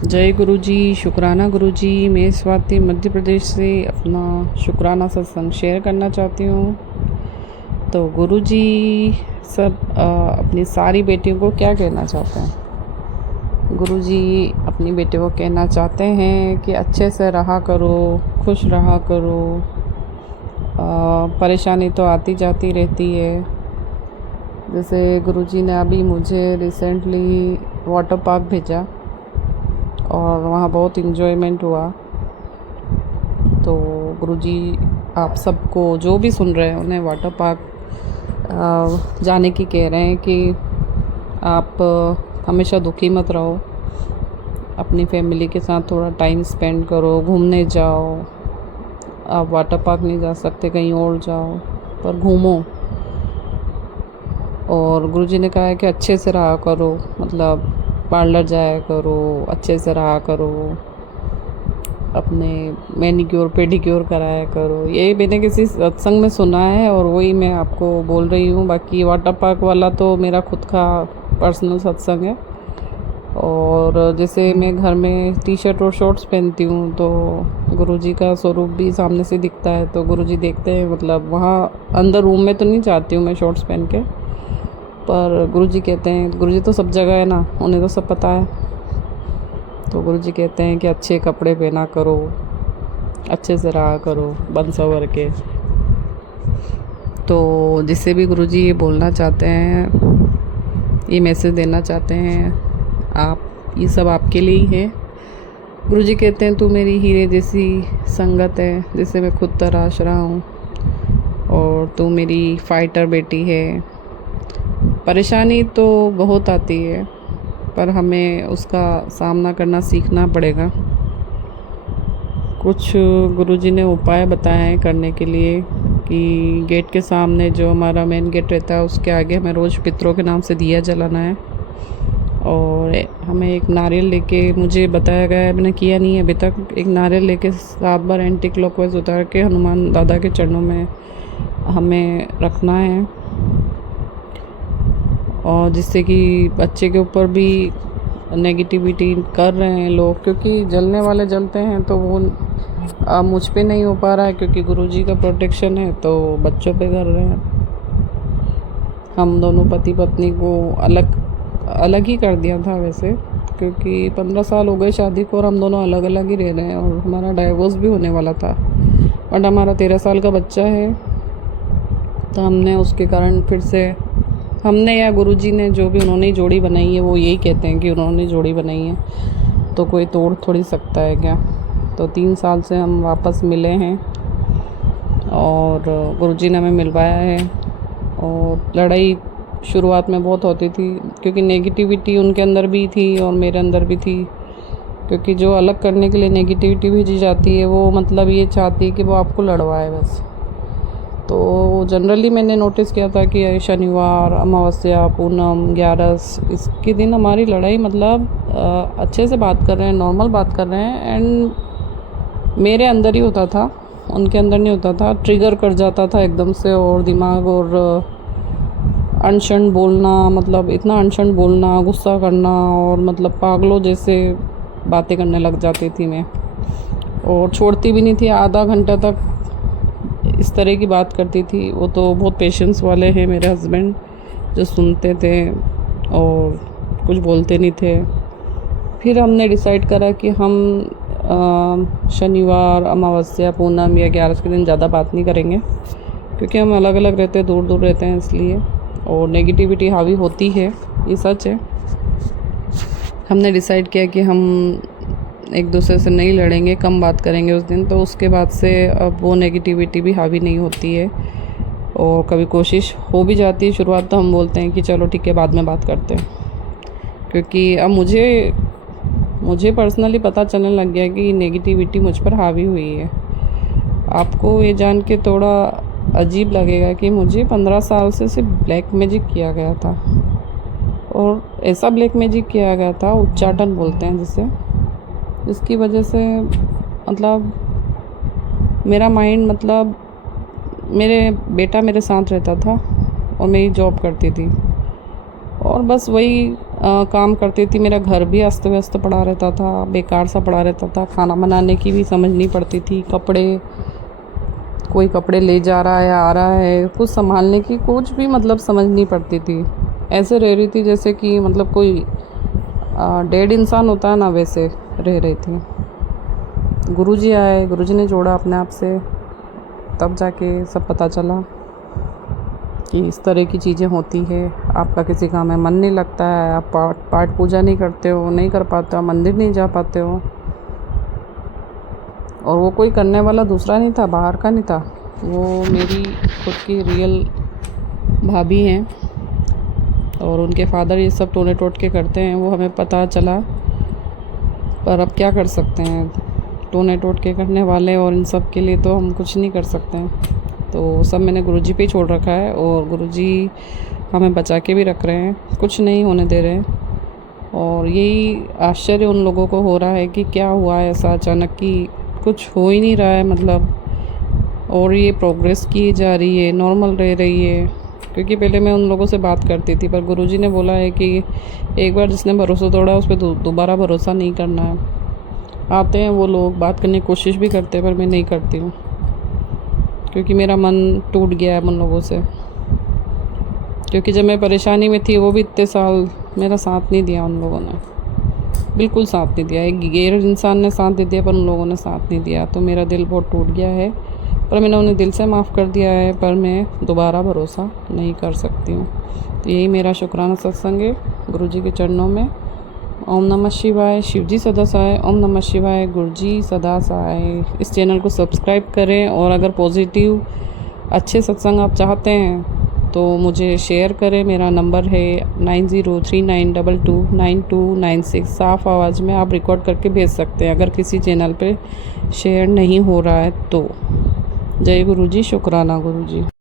जय गुरु जी, शुक्राना गुरु जी। मैं स्वाति मध्य प्रदेश से अपना शुक्राना सत्संग शेयर करना चाहती हूँ। तो गुरु जी सब अपनी सारी बेटियों को क्या कहना चाहते हैं? गुरु जी अपनी बेटियों को कहना चाहते हैं कि अच्छे से रहा करो, खुश रहा करो। परेशानी तो आती जाती रहती है। जैसे गुरु जी ने अभी मुझे रिसेंटली वाटर पार्क भेजा और वहाँ बहुत इन्जॉयमेंट हुआ। तो गुरुजी आप सबको जो भी सुन रहे हैं उन्हें वाटर पार्क जाने की कह रहे हैं कि आप हमेशा दुखी मत रहो, अपनी फैमिली के साथ थोड़ा टाइम स्पेंड करो, घूमने जाओ। आप वाटर पार्क नहीं जा सकते, कहीं और जाओ, पर घूमो। और गुरुजी ने कहा है कि अच्छे से रहा करो, मतलब पार्लर जाया करो, अच्छे से रहा करो, अपने मैनिक्योर पेडिक्योर कराया करो। ये मैंने किसी सत्संग में सुना है और वही मैं आपको बोल रही हूँ। बाकी वाटर पार्क वाला तो मेरा खुद का पर्सनल सत्संग है। और जैसे मैं घर में टी शर्ट और शॉर्ट्स पहनती हूँ तो गुरुजी का स्वरूप भी सामने से दिखता है, तो गुरुजी देखते हैं। मतलब वहाँ अंदर रूम में तो नहीं जाती हूँ मैं शॉर्ट्स पहन के, पर गुरुजी कहते हैं, गुरुजी तो सब जगह है ना, उन्हें तो सब पता है। तो गुरुजी कहते हैं कि अच्छे कपड़े पहना करो, अच्छे से रहा करो, बन संवर के। तो जिससे भी गुरुजी ये बोलना चाहते हैं, ये मैसेज देना चाहते हैं, आप ये सब आपके लिए ही है। गुरुजी कहते हैं तू मेरी हीरे जैसी संगत है, जिसे मैं खुद तराश रहा हूँ, और तू मेरी फाइटर बेटी है। परेशानी तो बहुत आती है, पर हमें उसका सामना करना सीखना पड़ेगा। कुछ गुरुजी ने उपाय बताए हैं करने के लिए कि गेट के सामने जो हमारा मेन गेट रहता है उसके आगे हमें रोज़ पितरों के नाम से दिया जलाना है। और हमें एक नारियल लेके, मुझे बताया गया है, मैंने किया नहीं है अभी तक, एक नारियल लेके 7 बार एंटी क्लॉकवाइज उतार के हनुमान दादा के चरणों में हमें रखना है। और जिससे कि बच्चे के ऊपर भी नेगेटिविटी कर रहे हैं लोग, क्योंकि जलने वाले जलते हैं, तो वो मुझ पे नहीं हो पा रहा है क्योंकि गुरुजी का प्रोटेक्शन है, तो बच्चों पे कर रहे हैं। हम दोनों पति पत्नी को अलग अलग ही कर दिया था वैसे, क्योंकि 15 साल हो गए शादी को और हम दोनों अलग अलग ही रह रहे हैं, और हमारा डाइवोर्स भी होने वाला था। बट हमारा 13 साल का बच्चा है, तो हमने उसके कारण फिर से, हमने या गुरुजी ने, जो भी उन्होंने जोड़ी बनाई है, वो यही कहते हैं कि उन्होंने जोड़ी बनाई है, तो कोई तोड़ थोड़ी सकता है क्या। तो 3 साल से हम वापस मिले हैं और गुरुजी ने हमें मिलवाया है। और लड़ाई शुरुआत में बहुत होती थी, क्योंकि नेगेटिविटी उनके अंदर भी थी और मेरे अंदर भी थी। क्योंकि जो अलग करने के लिए नेगेटिविटी भेजी जाती है, वो मतलब ये चाहती है कि वो आपको लड़वाए बस। तो जनरली मैंने नोटिस किया था कि शनिवार, अमावस्या, पूनम, 11 इसके दिन हमारी लड़ाई, मतलब अच्छे से बात कर रहे हैं, नॉर्मल बात कर रहे हैं, एंड मेरे अंदर ही होता था, उनके अंदर नहीं होता था। ट्रिगर कर जाता था एकदम से, और दिमाग और अनशन बोलना, मतलब इतना अनशन बोलना, गुस्सा करना, और मतलब पागलों जैसे बातें करने लग जाती थी मैं, और छोड़ती भी नहीं थी। आधा घंटा तक इस तरह की बात करती थी। वो तो बहुत पेशेंस वाले हैं मेरे हस्बैंड, जो सुनते थे और कुछ बोलते नहीं थे। फिर हमने डिसाइड करा कि हम शनिवार, अमावस्या, पूनम या 11 के दिन ज़्यादा बात नहीं करेंगे, क्योंकि हम अलग अलग रहते हैं, दूर दूर रहते हैं इसलिए, और नेगेटिविटी हावी होती है, ये सच है। हमने डिसाइड किया कि हम एक दूसरे से नहीं लड़ेंगे, कम बात करेंगे उस दिन। तो उसके बाद से अब वो नेगेटिविटी भी हावी नहीं होती है, और कभी कोशिश हो भी जाती है शुरुआत, तो हम बोलते हैं कि चलो ठीक है, बाद में बात करते हैं। क्योंकि अब मुझे पर्सनली पता चलने लग गया कि नेगेटिविटी मुझ पर हावी हुई है। आपको ये जान के थोड़ा अजीब लगेगा कि मुझे 15 साल से सिर्फ ब्लैक मैजिक किया गया था, और ऐसा ब्लैक मैजिक किया गया था, उच्चाटन बोलते हैं जिसे, जिसकी वजह से मतलब मेरा माइंड, मतलब मेरे बेटा मेरे साथ रहता था और मैं ही जॉब करती थी, और बस वही काम करती थी, मेरा घर भी अस्त व्यस्त पड़ा रहता था, बेकार सा पड़ा रहता था। खाना बनाने की भी समझ नहीं पड़ती थी, कोई कपड़े ले जा रहा है आ रहा है, कुछ संभालने की कुछ भी मतलब समझ नहीं पड़ती थी। ऐसे रह रही थी जैसे कि मतलब कोई डेड इंसान होता है ना, वैसे रह रही थी। गुरुजी आए, गुरुजी ने जोड़ा अपने आप से, तब जाके सब पता चला कि इस तरह की चीज़ें होती है। आपका किसी काम में मन नहीं लगता है, आप पाठ पूजा नहीं करते हो, नहीं कर पाते हो, मंदिर नहीं जा पाते हो। और वो कोई करने वाला दूसरा नहीं था, बाहर का नहीं था, वो मेरी खुद की रियल भाभी हैं। और उनके फादर ये सब टोने टोटके करते हैं, वो हमें पता चला। पर अब क्या कर सकते हैं, टोने टोटके करने वाले और इन सब के लिए तो हम कुछ नहीं कर सकते हैं। तो सब मैंने गुरुजी पे ही छोड़ रखा है, और गुरुजी हमें बचा के भी रख रहे हैं, कुछ नहीं होने दे रहे हैं। और यही आश्चर्य उन लोगों को हो रहा है कि क्या हुआ है ऐसा अचानक कि कुछ हो ही नहीं रहा है मतलब, और ये प्रोग्रेस की जा रही है, नॉर्मल रह रही है। क्योंकि पहले मैं उन लोगों से बात करती थी, पर गुरुजी ने बोला है कि एक बार जिसने भरोसा तोड़ा उस पर दोबारा भरोसा नहीं करना है। आते हैं वो लोग, बात करने की कोशिश भी करते हैं, पर मैं नहीं करती हूँ, क्योंकि मेरा मन टूट गया है उन लोगों से। क्योंकि जब मैं परेशानी में थी, वो भी इतने साल मेरा साथ नहीं दिया उन लोगों ने, बिल्कुल साथ नहीं दिया। एक गैर इंसान ने साथ दे दिया, पर उन लोगों ने साथ नहीं दिया। तो मेरा दिल बहुत टूट गया है, पर मैंने उन्हें दिल से माफ़ कर दिया है, पर मैं दोबारा भरोसा नहीं कर सकती हूँ। तो यही मेरा शुक्राना सत्संग है गुरुजी के चरणों में। ओम नमः शिवाय, शिवजी सदा सहाय। ओम नमः शिवाय, गुरुजी सदा सहाय। इस चैनल को सब्सक्राइब करें, और अगर पॉजिटिव अच्छे सत्संग आप चाहते हैं तो मुझे शेयर करें। मेरा नंबर है 9039229296। साफ़ आवाज़ में आप रिकॉर्ड करके भेज सकते हैं अगर किसी चैनल पे शेयर नहीं हो रहा है तो। जय गुरुजी, शुक्राना गुरुजी।